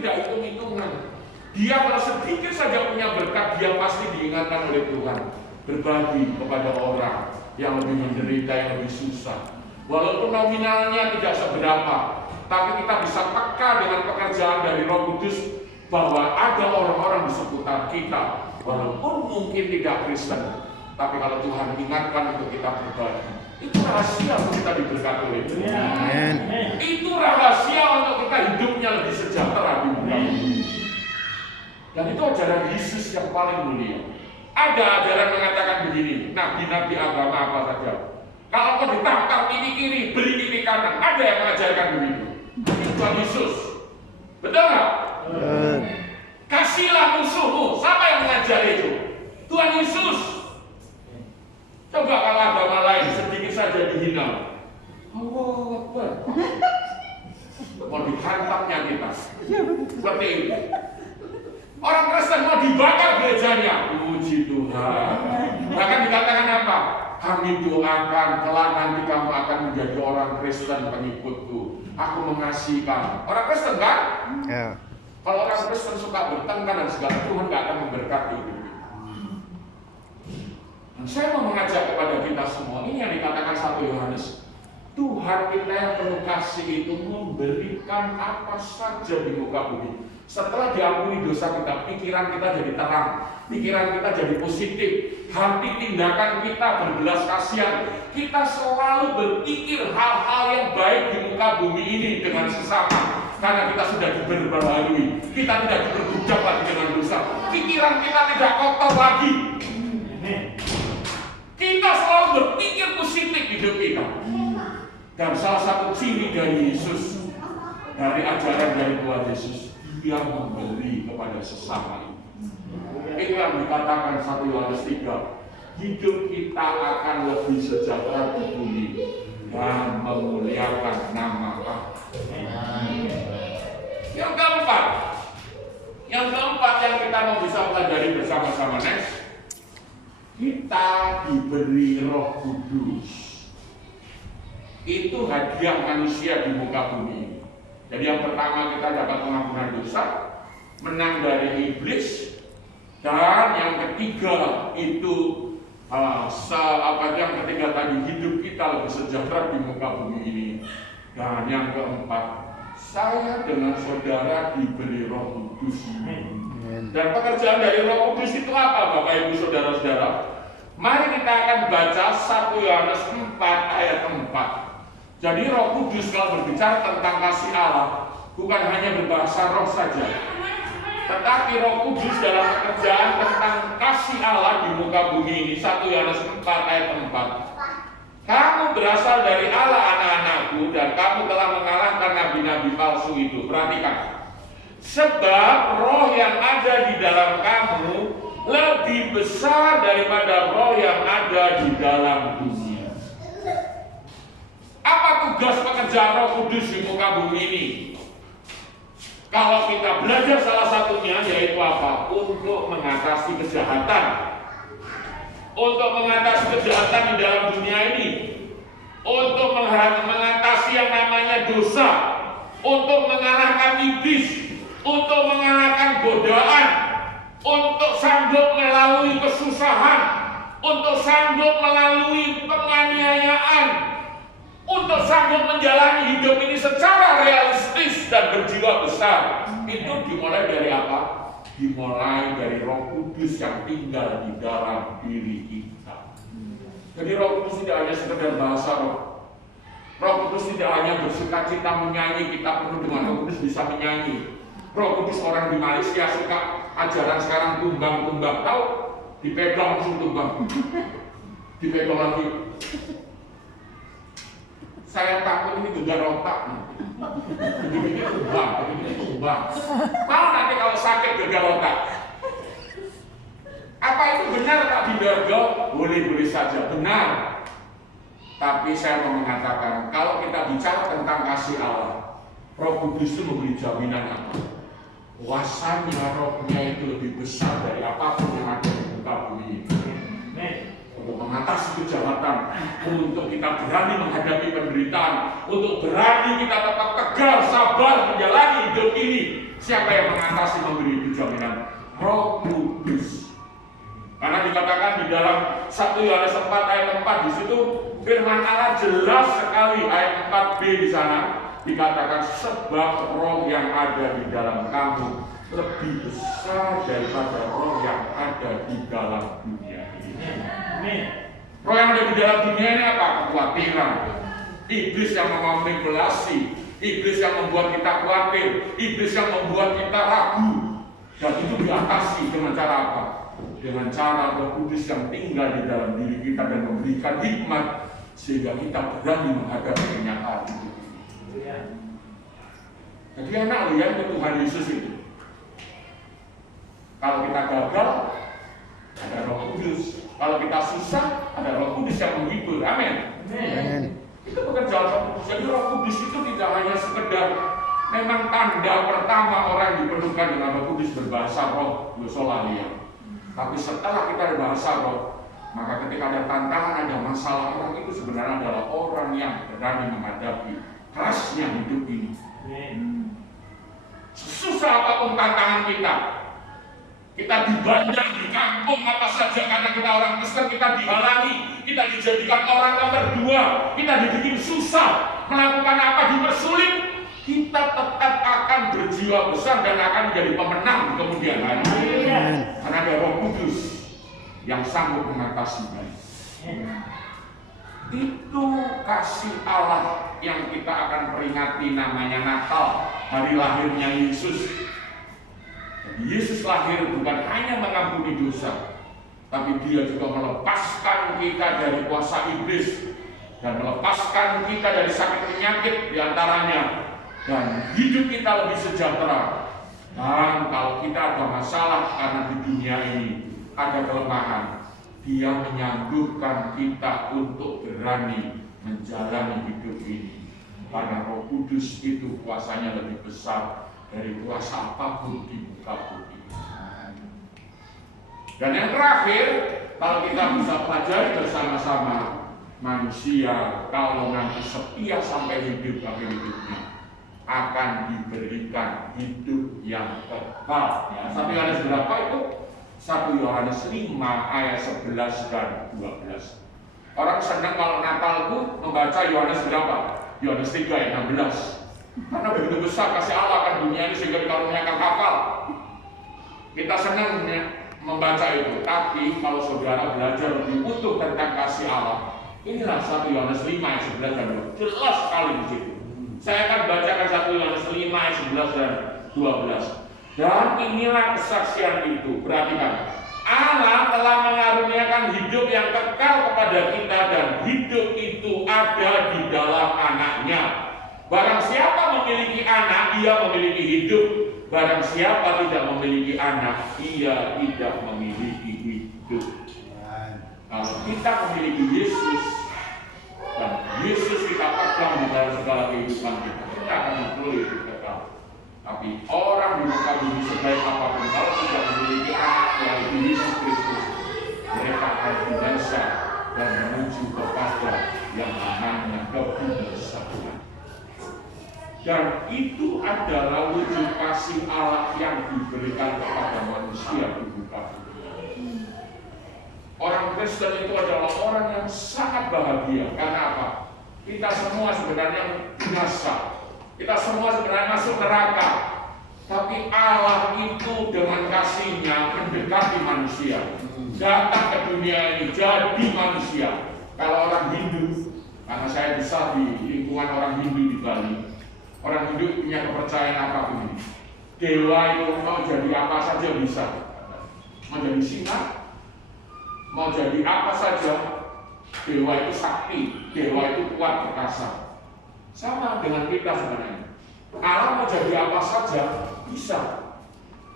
tidak hitung-hitungan. Dia kalau sedikit saja punya berkat, dia pasti diingatkan oleh Tuhan. Berbagi kepada orang yang lebih menderita, yang lebih susah. Walaupun nominalnya tidak seberapa, tapi kita bisa peka dengan pekerjaan dari Roh Kudus bahwa ada orang-orang di seputar kita, walaupun mungkin tidak Kristen, tapi kalau Tuhan ingatkan untuk kita berbagi, itu rahasia untuk kita diberkati oleh Tuhan. Itu rahasia untuk kita hidupnya lebih sejahtera di muka bumi. Dan itu ajaran Yesus yang paling mulia. Ada ajaran mengatakan begini, nabi-nabi agama apa saja, kalau kau ditangkap ini kiri, beri ini kanan. Ada yang mengajarkan begitu. Itu Tuhan Yesus. Betul nggak? Kasihlah musuhmu. Siapa yang mengajar itu? Tuhan Yesus. Coba kalau agama lain sedikit saja dihina, Allah Akbar. Mau dihantamnya kita. Seperti itu. Orang Kristen mau dibakar gerejanya. Puji Tuhan. Bahkan dikatakan apa? Kami doakan kelak nanti kamu akan menjadi orang Kristen pengikutku. Aku mengasihi kamu. Orang Kristen kan? Yeah. Kalau orang Kristen suka bertengkar dan segala, Tuhan gak akan memberkati hidup kita. Dan saya mau mengajak kepada kita semua, ini yang dikatakan 1 Yohanes. Tuhan kita yang penuh kasih itu memberikan apa saja di muka bumi. Setelah diampuni dosa kita, pikiran kita jadi terang, pikiran kita jadi positif, hati tindakan kita berbelas kasihan. Kita selalu berpikir hal-hal yang baik di muka bumi ini dengan sesama. Karena kita sudah diperbaharui, kita tidak diperbudak lagi dengan dosa. Pikiran kita tidak kotor lagi. Kita selalu berpikir positif hidup kita. Dan salah satu ciri dari Yesus, dari ajaran dari Tuhan Yesus, dia memberi kepada sesama. Itu yang dikatakan 1 Yohanes 3. Hidup kita akan lebih sejahtera di bumi dan memuliakan nama Allah. Yang keempat yang kita mau bisa pelajari bersama-sama next, kita diberi Roh Kudus. Itu hadiah manusia di muka bumi. Jadi yang pertama kita dapat pengampunan dosa, menang dari iblis, dan yang ketiga itu yang ketiga tadi hidup kita lebih sejahtera di muka bumi ini. Dan yang keempat, saya dengan saudara diberi Roh Kudus. Dan pekerjaan dari Roh Kudus itu apa, Bapak Ibu Saudara-saudara? Mari kita akan baca 1 Yohanes 4 ayat 4. Jadi Roh Kudus kalau berbicara tentang kasih Allah, bukan hanya berbahasa roh saja, tetapi Roh Kudus dalam pekerjaan tentang kasih Allah di muka bumi ini. 1 Yohanes 4 ayat 4. Kamu berasal dari Allah anak-anakku, dan kamu telah mengalahkan nabi-nabi palsu itu. Perhatikan. Sebab roh yang ada di dalam kamu lebih besar daripada roh yang ada di dalam dunia. Apa tugas pekerjaan Roh Kudus di muka bumi ini? Kalau kita belajar salah satunya, yaitu apa? Untuk mengatasi kejahatan. Untuk mengatasi kejahatan di dalam dunia ini. Untuk mengatasi yang namanya dosa. Untuk mengalahkan iblis. Untuk mengalahkan godaan. Untuk sanggup melalui kesusahan. Untuk sanggup melalui penganiayaan. Untuk sanggup menjalani hidup ini secara realistis dan berjiwa besar. Itu dimulai dari apa? Dimulai dari Roh Kudus yang tinggal di dalam diri kita. Jadi Roh Kudus tidak hanya sekedar bahasa roh. Roh Kudus tidak hanya bersukacita menyanyi, kita penuh dengan Roh Kudus bisa menyanyi. Roh Kudus, orang di Malaysia suka ajaran sekarang tumbang-tumbang. Tahu? Dipegang langsung tumbang. Dipegang lagi. Saya takut ini gegar otak. Begini tumbang. Tahu nanti kalau sakit gegar otak. Apa itu benar Pak Bindargo? Boleh-boleh saja, benar. Tapi saya mau mengatakan, kalau kita bicara tentang kasih Allah, Roh Kudus itu memberi jaminan apa? Kuasanya rohnya itu lebih besar dari apapun yang ada di muka bumi ini. untuk mengatasi kejahatan, untuk kita berani menghadapi penderitaan, untuk berani kita tetap tegar, sabar menjalani hidup ini. Siapa yang mengatasi, memberi itu jaminan? Roh Kudus. Karena dikatakan di dalam 1 Yohanes 4 ayat 4 di situ firman Allah jelas sekali, ayat 4b di sana dikatakan, sebab roh yang ada di dalam kamu lebih besar daripada roh yang ada di dalam dunia ini. Roh yang ada di dalam dunia ini apa? Kekhawatiran. Iblis yang memanipulasi, iblis yang membuat kita khawatir, iblis yang membuat kita ragu. Dan itu diatasi dengan cara apa? Dengan cara Roh Kudus yang tinggal di dalam diri kita dan memberikan hikmat sehingga kita berani menghadapi kenyataan itu. Jadi enak loh ya untuk Tuhan Yesus itu. Kalau kita gagal, ada Roh Kudus. Kalau kita susah, ada Roh Kudus yang menghibur. Amin. Itu bekerja Roh Kudus. Jadi Roh Kudus itu tidak hanya sekedar memang tanda pertama orang dipenuhkan dengan Roh Kudus berbahasa roh, glosolalia. Tapi setelah kita berbahasa roh, maka ketika ada tantangan, ada masalah, orang itu sebenarnya adalah orang yang berani menghadapi kerasnya hidup ini. Susah apapun tantangan kita dibanyak di kampung apa saja karena kita orang Kristen, kita dihalangi, kita dijadikan orang nomor 2, kita dibikin susah, melakukan apa dipersulit, kita tetap akan berjiwa besar dan akan menjadi pemenang di kemudian hari. Karena ada Roh Kudus yang sanggup mengatasinya. Itu kasih Allah yang kita akan peringati, namanya Natal, hari lahirnya Yesus. Jadi Yesus lahir bukan hanya mengampuni dosa, tapi dia juga melepaskan kita dari kuasa iblis dan melepaskan kita dari sakit penyakit diantaranya, dan hidup kita lebih sejahtera. Dan kalau kita ada masalah karena di dunia ini ada kelemahan, dia menyangguhkan kita untuk berani menjalani hidup ini. Karena Roh Kudus itu kuasanya lebih besar dari kuasa apapun di muka bumi. Dan yang terakhir, kalau kita bisa pelajari bersama-sama, manusia kalau nanti setia sampai akhir hidupnya akan diberikan hidup yang kekal. Ya, 1 Yohanes berapa itu? 1 Yohanes 5 ayat 11 dan 12. Orang senang kalau Natal itu membaca Yohanes berapa? Yohanes 3 ayat 16. Karena begitu besar kasih Allah akan dunia ini sehingga dikaruniakan akal. Kita senang membaca itu. Tapi kalau saudara belajar lebih utuh tentang kasih Allah, inilah 1 Yohanes 5 ayat 11 dan 12. Jelas sekali di situ. Saya akan bacakan 1 Yohanes 5 ayat 11 dan 12. Dan inilah kesaksian itu. Perhatikan. Allah telah mengaruniakan hidup yang kekal kepada kita, dan hidup itu ada di dalam Anaknya. Barang siapa memiliki anak, ia memiliki hidup. Barang siapa tidak memiliki anak, ia tidak memiliki hidup. Kalau kita memiliki Yesus, dan Yesus kita pegang di dalam segala kehidupan kita akan memperoleh hidup kekal. Tapi orang di muka bumi sebaik apapun, kalau tidak memiliki anak yaitu Yesus Kristus, mereka akan binasa dan menuju kepada yang namanya kebinasaan. Dan itu adalah wujud kasih Allah yang diberikan kepada manusia di muka bumi. Orang Kristen itu adalah orang yang sangat bahagia. Karena apa? Kita semua sebenarnya binasa. Kita semua sebenarnya masuk neraka. Tapi Allah itu dengan kasihnya mendekati manusia. Datang ke dunia ini jadi manusia. Kalau orang Hindu, karena saya besar di lingkungan orang Hindu di Bali, orang Hindu punya kepercayaan apapun ini. Dewa itu mau jadi apa saja bisa. Mau jadi singa, mau jadi apa saja. Dewa itu sakti, dewa itu kuat perkasa. Sama dengan kita sebenarnya. Allah mau jadi apa saja bisa.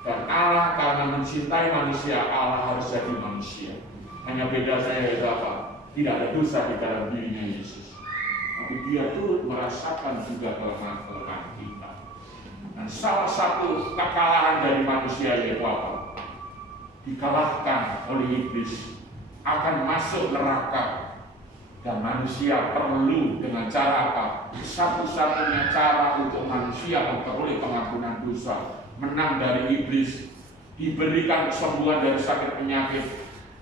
Dan Allah karena mencintai manusia, Allah harus jadi manusia. Hanya beda saya itu apa? Tidak ada dosa di dalam dirinya Yesus. Tapi dia turut merasakan juga kelemahan-kelemahan kita. Dan salah satu kekalahan dari manusia yaitu apa? Dikalahkan oleh iblis. akan masuk neraka. Dan manusia perlu dengan cara apa? Satu-satunya cara untuk manusia memperoleh pengampunan dosa, menang dari iblis, diberikan kesembuhan dari sakit penyakit,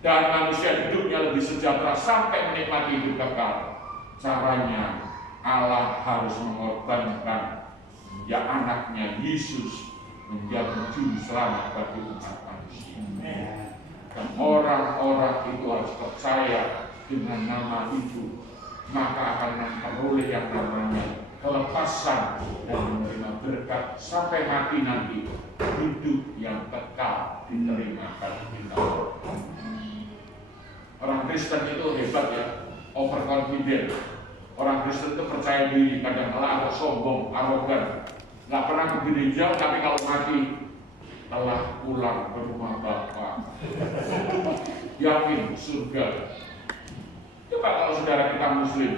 dan manusia hidupnya lebih sejahtera sampai menikmati hidup kekal. Caranya Allah harus mengorbankan ya anaknya Yesus menjadi juru selamat bagi umat manusia. Dan orang-orang itu harus percaya dengan nama itu, maka akan memperoleh yang namanya kelepasan dan menerima berkat sampai mati nanti, hidup yang kekal diterima oleh kita. Orang Kristen itu hebat ya, overconfident. Orang Kristen itu percaya diri, kadang-kadang agak sombong, arogan, nggak pernah ke gereja, tapi kalau mati telah pulang ke rumah Bapa, yakin surga. Coba kalau saudara kita Muslim,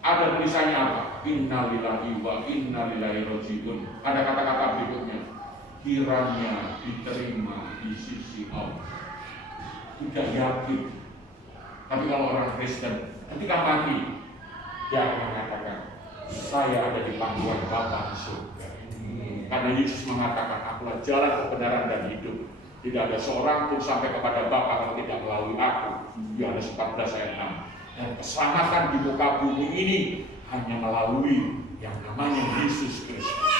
ada tulisannya apa? Innalillahi wa inna ilaihi raji'un. Ada kata-kata berikutnya, kiranya diterima di sisi Allah. Tidak yakin. Tapi kalau orang Kristen, ketika mati, dia akan mengatakan, saya ada di pangkuan Bapa di surga. Karena Yesus mengatakan, akulah jalan, kebenaran, dan hidup. Tidak ada seorang pun sampai kepada Bapa kalau tidak melalui aku. Yohanes 14 ayat 6. Dan keselamatan di muka bumi ini hanya melalui yang namanya Yesus Kristus.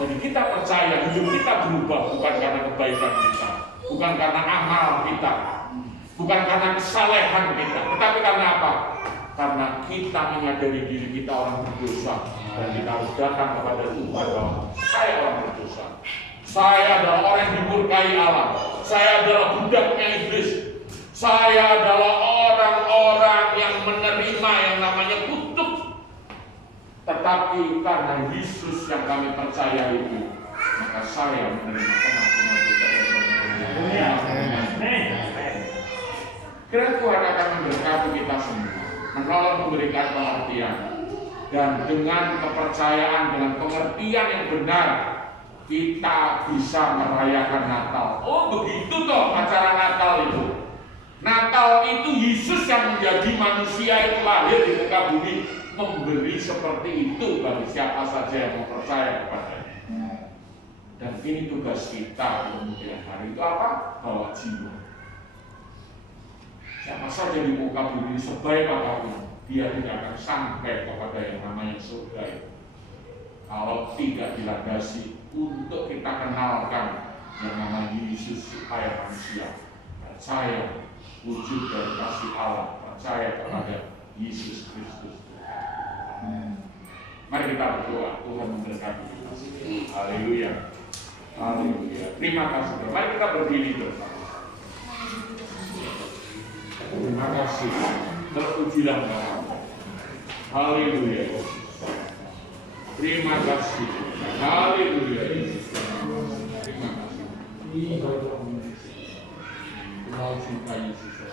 Jadi kita percaya hidup kita berubah bukan karena kebaikan kita, bukan karena amal kita, bukan karena kesalehan kita, tetapi karena apa? Karena kita menyadari diri kita orang berdosa dan kita harus datang kepada Tuhan bahwa saya orang berdosa. Saya adalah orang yang dimurkai Allah. Saya adalah budaknya iblis. Saya adalah orang-orang yang menerima yang namanya kutuk. Tetapi karena Yesus yang kami percaya itu, maka saya menerima pengampunan dosa. Kiranya Tuhan akan memberkati kita semua, menolong memberikan pengertian, dan dengan kepercayaan, dengan pengertian yang benar, kita bisa merayakan Natal. Oh begitu toh acara Natal itu. Natal itu Yesus yang menjadi manusia itu lahir di muka bumi, memberi seperti itu bagi siapa saja yang mau percaya kepadanya. Dan ini tugas kita kemudian hari itu apa? Bawa jiwa. Siapa saja di muka bumi sebaik apapun, dia tidak akan sampai kepada yang namanya surga. Kalau tidak dilandasi untuk kita kenalkan yang namanya Yesus supaya manusia percaya wujud dari kasih Allah, percaya kepada Yesus Kristus. Mari kita berdoa, Tuhan memberkati kita. Haleluya. Haleluya. Terima kasih. Mari kita berdiri bersama. Terima kasih. Terpujilah nama. Haleluya. Terima kasih. Haleluya. Terima kasih. Kenal cinta Yesus.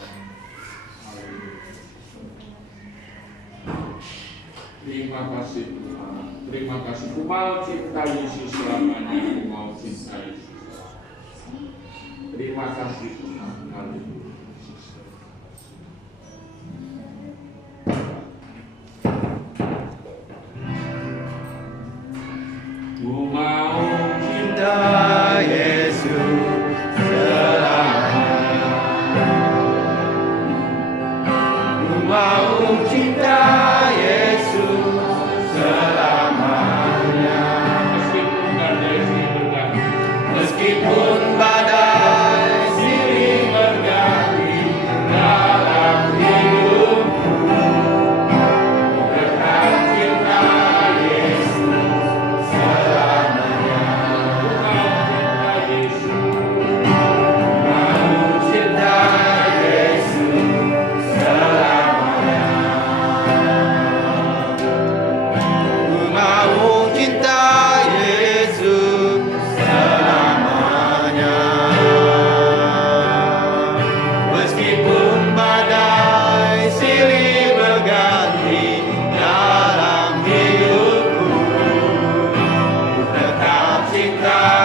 Terima kasih Tuhan. Terima kasih. Ku mau cinta Yesus selamanya. Ku mau cinta Yesus. Terima kasih Tuhan. Haleluya. Ku mau cinta Yesus selamanya. Ku mau cinta Yesus selamanya. Meskipun badai silih berganti dalam hidupku, tetap cinta Yesus selamanya. Mau cinta Yesus selamanya. Ku mau cinta Yesus selamanya. Meskipun badai silih berganti dalam hidupku, ku tetap cinta